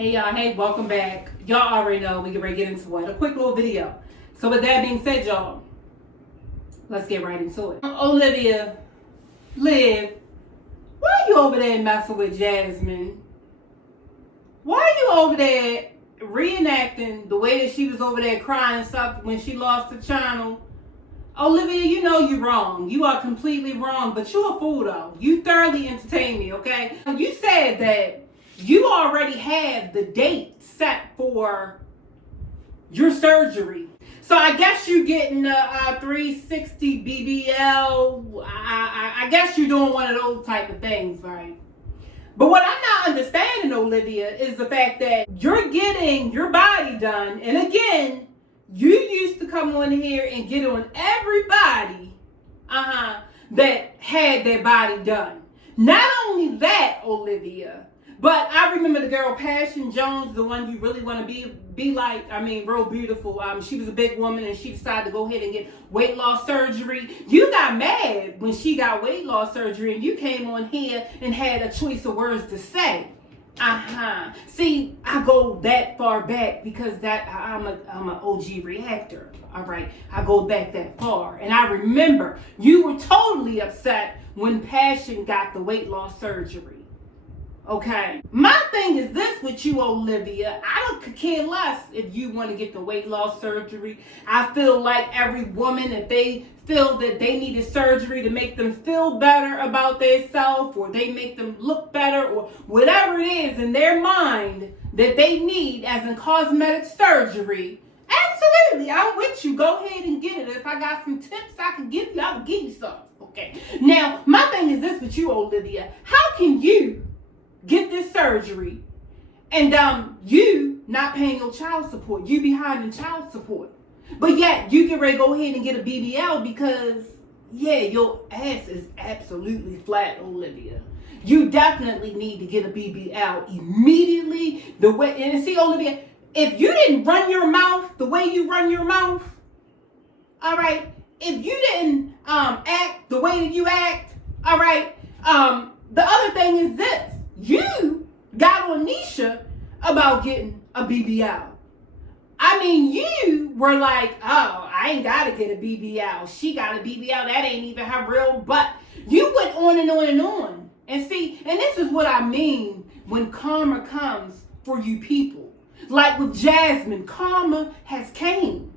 Hey y'all, hey, welcome back. Y'all already know we get ready to get into what? A quick little video. So with that being said, y'all, let's get right into it. Olivia, Liv, why are you over there messing with Jasmine? Why are you over there reenacting the way that she was over there crying and stuff when she lost the channel? Olivia, you know you're wrong. You are completely wrong, but you're a fool though. You thoroughly entertained me, okay? You said that you already have the date set for your surgery. So I guess you're getting a 360 BBL. I guess you're doing one of those type of things, right? But what I'm not understanding, Olivia, is the fact that you're getting your body done. And again, you used to come on here and get on everybody that had their body done. Not only that, Olivia, but I remember the girl Passion Jones, the one you really want to be like. I mean, real beautiful. She was a big woman and she decided to go ahead and get weight loss surgery. You got mad when she got weight loss surgery and you came on here and had a choice of words to say. See, I go that far back because I'm an OG reactor. All right, I go back that far, and I remember you were totally upset when Passion got the weight loss surgery. Okay, my thing is this with you, Olivia. I don't care less if you want to get the weight loss surgery. I feel like every woman, if they feel that they need a surgery to make them feel better about themselves, or they make them look better, or whatever it is in their mind that they need as in cosmetic surgery, absolutely, I'm with you. Go ahead and get it. If I got some tips I can give you, I will give you some. Okay. Now, my thing is this with you, Olivia. How can you get this surgery and you not paying your child support? You behind in child support, but yet you get ready to go ahead and get a BBL because your ass is absolutely flat, Olivia. You definitely need to get a BBL immediately. The way, and see, Olivia, if you didn't run your mouth the way you run your mouth, all right, if you didn't act the way that you act, all right, the other thing is this. You got on Nisha about getting a BBL. I mean, you were like, oh, I ain't got to get a BBL. She got a BBL. That ain't even her real butt. You went on and on and on. And see, and this is what I mean when karma comes for you people. Like with Jasmine, karma has came.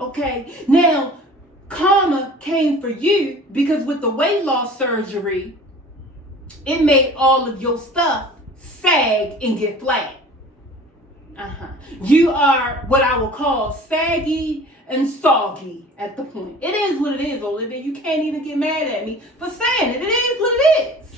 Okay? Now, karma came for you because with the weight loss surgery, it made all of your stuff sag and get flat. You are what I will call saggy and soggy at the point. It is what it is, Olivia. You can't even get mad at me for saying it. It is what it is.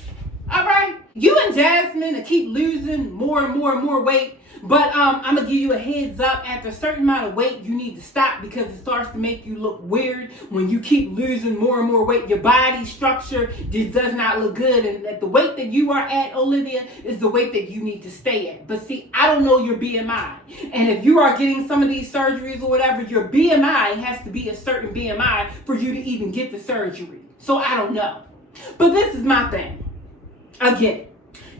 All right? You and Jasmine keep losing more and more and more weight. But I'm going to give you a heads up. After a certain amount of weight, you need to stop because it starts to make you look weird. When you keep losing more and more weight, your body structure just does not look good. And at the weight that you are at, Olivia, is the weight that you need to stay at. But see, I don't know your BMI. And if you are getting some of these surgeries or whatever, your BMI has to be a certain BMI for you to even get the surgery. So I don't know. But this is my thing. Again.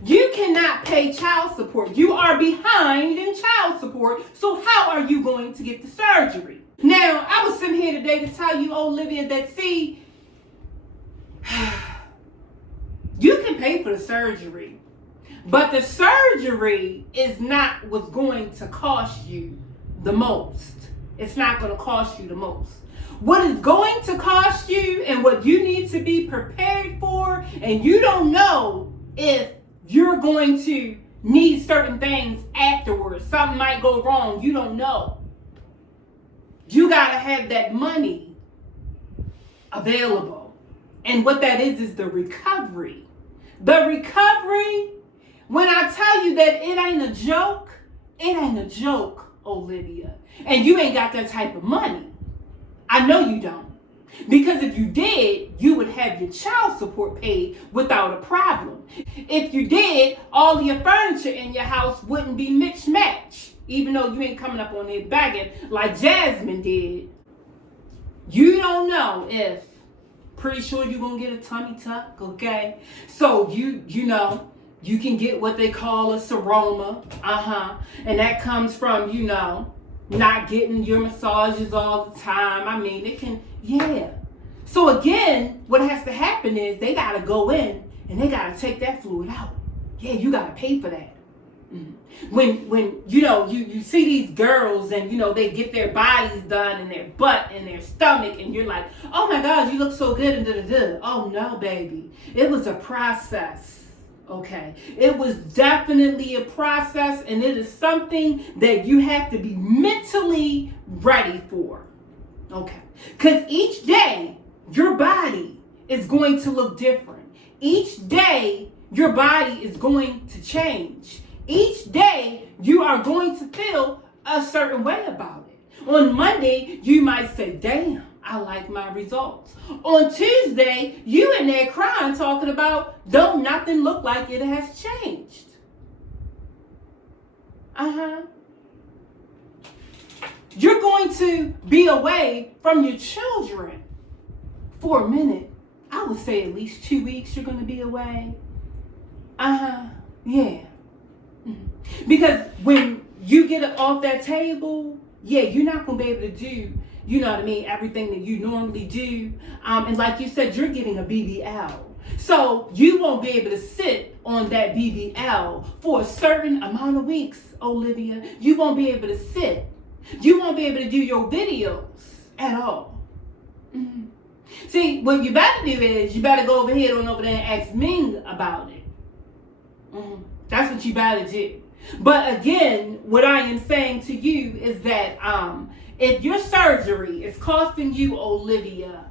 You cannot pay child support. You are behind in child support. So how are you going to get the surgery? Now, I was sitting here today to tell you, Olivia, that see, you can pay for the surgery, but the surgery is not what's going to cost you the most. It's not going to cost you the most. What is going to cost you and what you need to be prepared for, and you don't know if you're going to need certain things afterwards. Something might go wrong. You don't know. You got to have that money available. And what that is the recovery. The recovery, when I tell you that it ain't a joke, Olivia. And you ain't got that type of money. I know you don't. Because if you did, you would have your child support paid without a problem. If you did, all of your furniture in your house wouldn't be mixed-match. Even though you ain't coming up on there begging like Jasmine did. You don't know if, pretty sure you're going to get a tummy tuck, okay? So, you know, You can get what they call a seroma. And that comes from, not getting your massages all the time. I mean, it can, yeah. So again, what has to happen is they got to go in and they got to take that fluid out. Yeah, you got to pay for that. When you see these girls and, they get their bodies done and their butt and their stomach and you're like, oh my God, you look so good and da-da-da. Oh no, baby. It was a process. Okay, it was definitely a process, and it is something that you have to be mentally ready for. Okay, because each day your body is going to look different. Each day your body is going to change. Each day you are going to feel a certain way about it. On Monday, you might say, damn, I like my results. On Tuesday, you in there crying, talking about, don't nothing look like it has changed. You're going to be away from your children for a minute. I would say at least 2 weeks you're going to be away. Yeah. Because when you get it off that table, yeah, you're not going to be able to do, everything that you normally do. And like you said, you're getting a BBL. So you won't be able to sit on that BBL for a certain amount of weeks, Olivia. You won't be able to sit. You won't be able to do your videos at all. See, what you better do is you better go over there and ask Ming about it. That's what you better do. But again, what I am saying to you is that if your surgery is costing you, Olivia,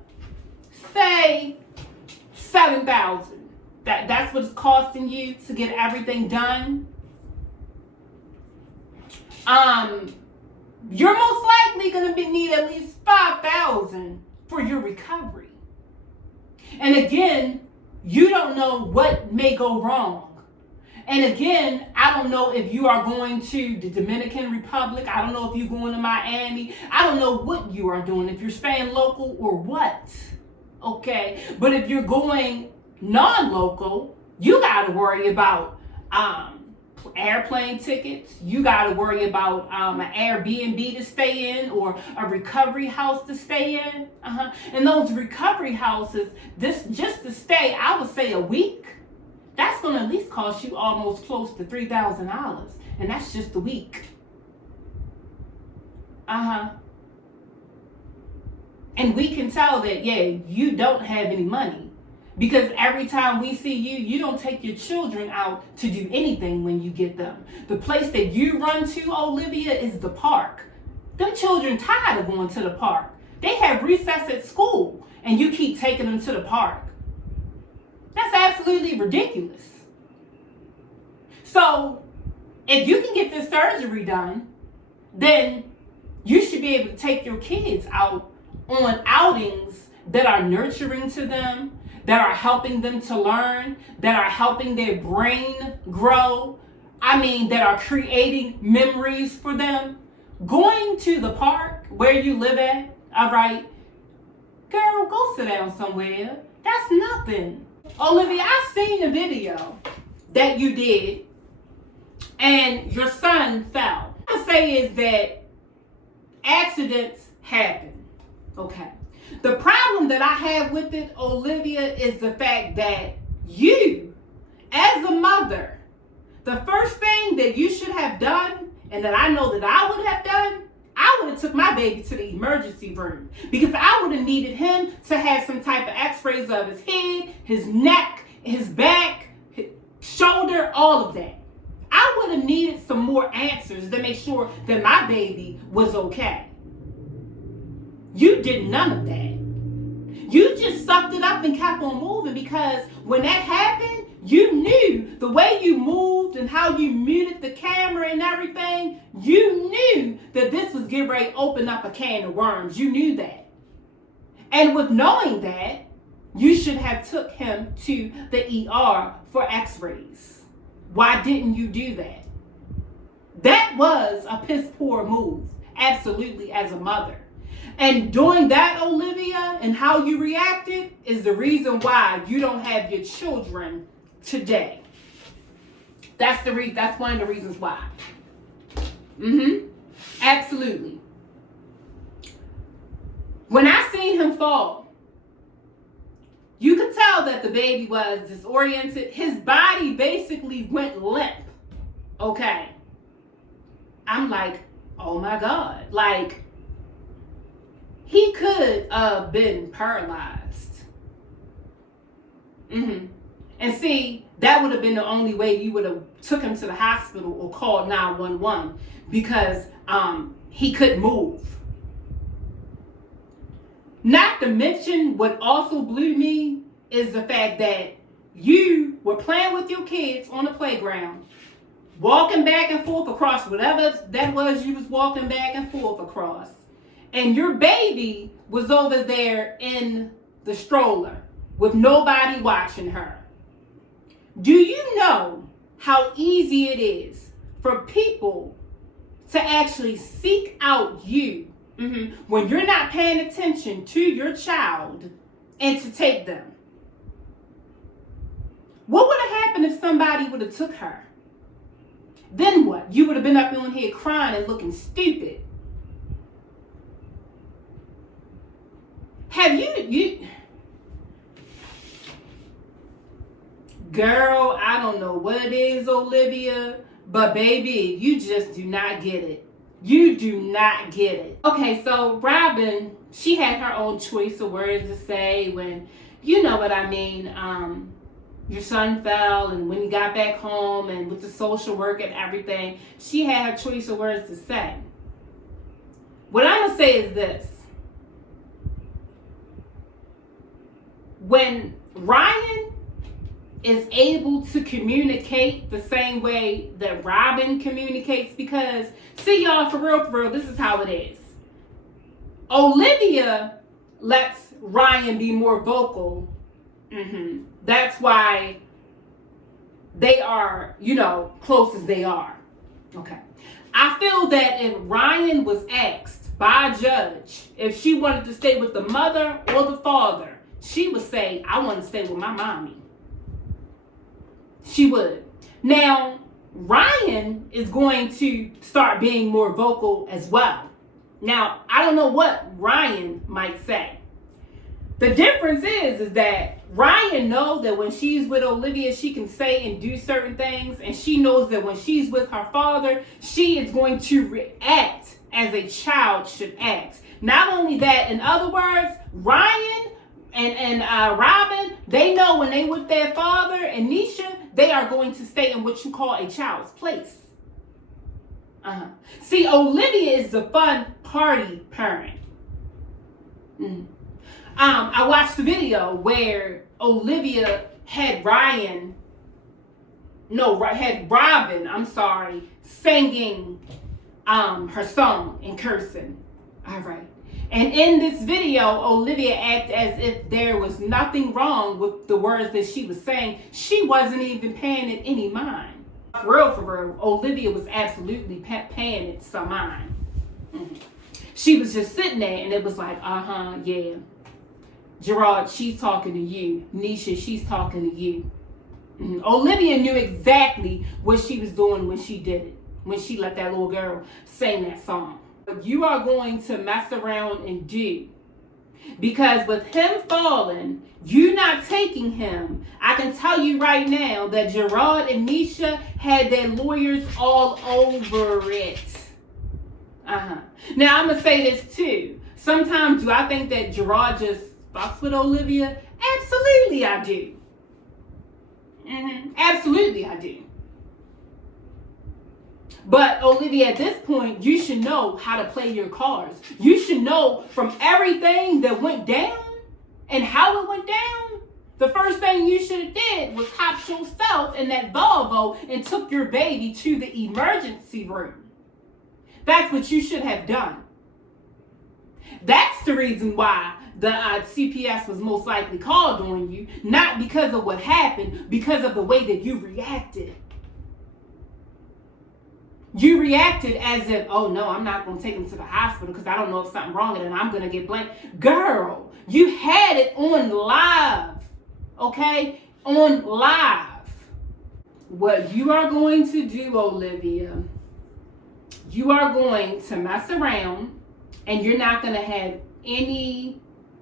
say $7,000, that's what it's costing you to get everything done, you're most likely going to need at least $5,000 for your recovery. And again, you don't know what may go wrong. And again, I don't know if you are going to the Dominican Republic. I don't know if you're going to Miami. I don't know what you are doing, if you're staying local or what. Okay? But if you're going non-local, you got to worry about airplane tickets. You got to worry about an Airbnb to stay in or a recovery house to stay in. And those recovery houses, just to stay, I would say a week. That's going to at least cost you almost close to $3,000. And that's just a week. And we can tell that, yeah, you don't have any money. Because every time we see you, you don't take your children out to do anything when you get them. The place that you run to, Olivia, is the park. Them children tired of going to the park. They have recess at school, and you keep taking them to the park. That's absolutely ridiculous. So, if you can get this surgery done, then you should be able to take your kids out on outings that are nurturing to them, that are helping them to learn, that are helping their brain grow. That are creating memories for them. Going to the park where you live at, all right, girl, go sit down somewhere. That's nothing. Olivia, I seen a video that you did and your son fell. What I say is that accidents happen. Okay. The problem that I have with it, Olivia, is the fact that you, as a mother, the first thing that you should have done, and that I know that I would have done, I would have took my baby to the emergency room, because I would have needed him to have some type of x-rays of his head, his neck, his back, his shoulder, all of that. I would have needed some more answers to make sure that my baby was okay. You did none of that. You just sucked it up and kept on moving, because when that happened, you knew the way you moved and how you muted the camera and everything. You knew that this was getting ready to open up a can of worms. You knew that. And with knowing that, you should have took him to the ER for x-rays. Why didn't you do that? That was a piss poor move, absolutely, as a mother. And doing that, Olivia, and how you reacted is the reason why you don't have your children today. That's one of the reasons why. Absolutely. When I seen him fall, you could tell that the baby was disoriented. His body basically went limp. Okay. I'm like, oh my God. Like, he could have been paralyzed. And see, that would have been the only way you would have took him to the hospital or called 911 because he couldn't move. Not to mention, what also blew me is the fact that you were playing with your kids on the playground, walking back and forth across whatever that was you was walking back and forth across, and your baby was over there in the stroller with nobody watching her. Do you know how easy it is for people to actually seek out you when you're not paying attention to your child and to take them? What would have happened if somebody would have took her? Then what? You would have been up on here crying and looking stupid. Have you girl, I don't know what it is, Olivia, but baby, you just do not get it. You do not get it. Okay, so Robin, she had her own choice of words to say when, you know what I mean, your son fell and when he got back home and with the social work and everything, she had her choice of words to say. What I'm going to say is this. When Ryan is able to communicate the same way that Robin communicates, because, see y'all, for real, this is how it is. Olivia lets Ryan be more vocal. That's why they are, close as they are. Okay. I feel that if Ryan was asked by a judge if she wanted to stay with the mother or the father, she would say, I want to stay with my mommy. She would. Now, Ryan is going to start being more vocal as well. Now, I don't know what Ryan might say. The difference is that Ryan knows that when she's with Olivia, she can say and do certain things. And she knows that when she's with her father, she is going to react as a child should act. Not only that, in other words, Ryan and Robin, they know when they with their father and Nisha, they are going to stay in what you call a child's place. See, Olivia is the fun party parent. I watched the video where Olivia had Robin, singing her song and cursing. All right. And in this video, Olivia acted as if there was nothing wrong with the words that she was saying. She wasn't even paying it any mind. For real, Olivia was absolutely paying it some mind. She was just sitting there and it was like, yeah. Gerard, she's talking to you. Nisha, she's talking to you. Olivia knew exactly what she was doing when she did it. When she let that little girl sing that song. What you are going to mess around and do. Because with him falling, you not taking him. I can tell you right now that Gerard and Nisha had their lawyers all over it. Now, I'm going to say this too. Sometimes do I think that Gerard just fucks with Olivia? Absolutely I do. Absolutely I do. But Olivia, at this point, you should know how to play your cards. You should know from everything that went down and how it went down. The first thing you should have did was hop yourself in that Volvo and took your baby to the emergency room. That's what you should have done. That's the reason why the CPS was most likely called on you, not because of what happened, because of the way that you reacted. You reacted as if, oh no, I'm not going to take him to the hospital because I don't know if something's wrong and I'm going to get blamed. Girl, you had it on live, okay? On live. what you are going to do, Olivia, you are going to mess around and you're not going to have any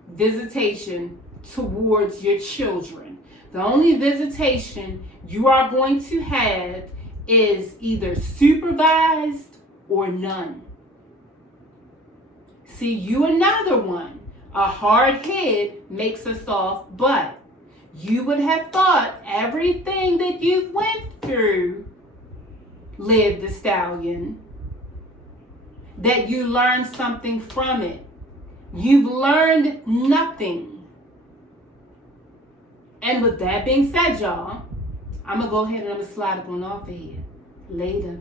visitation towards your children. The only visitation you are going to have is either supervised or none. See, you another one. A hard head makes a soft butt. You would have thought everything that you went through, Liv the Stallion, that you learned something from it. You've learned nothing. And with that being said, y'all, I'm going to go ahead and I'm going to slide up on off of here. Later.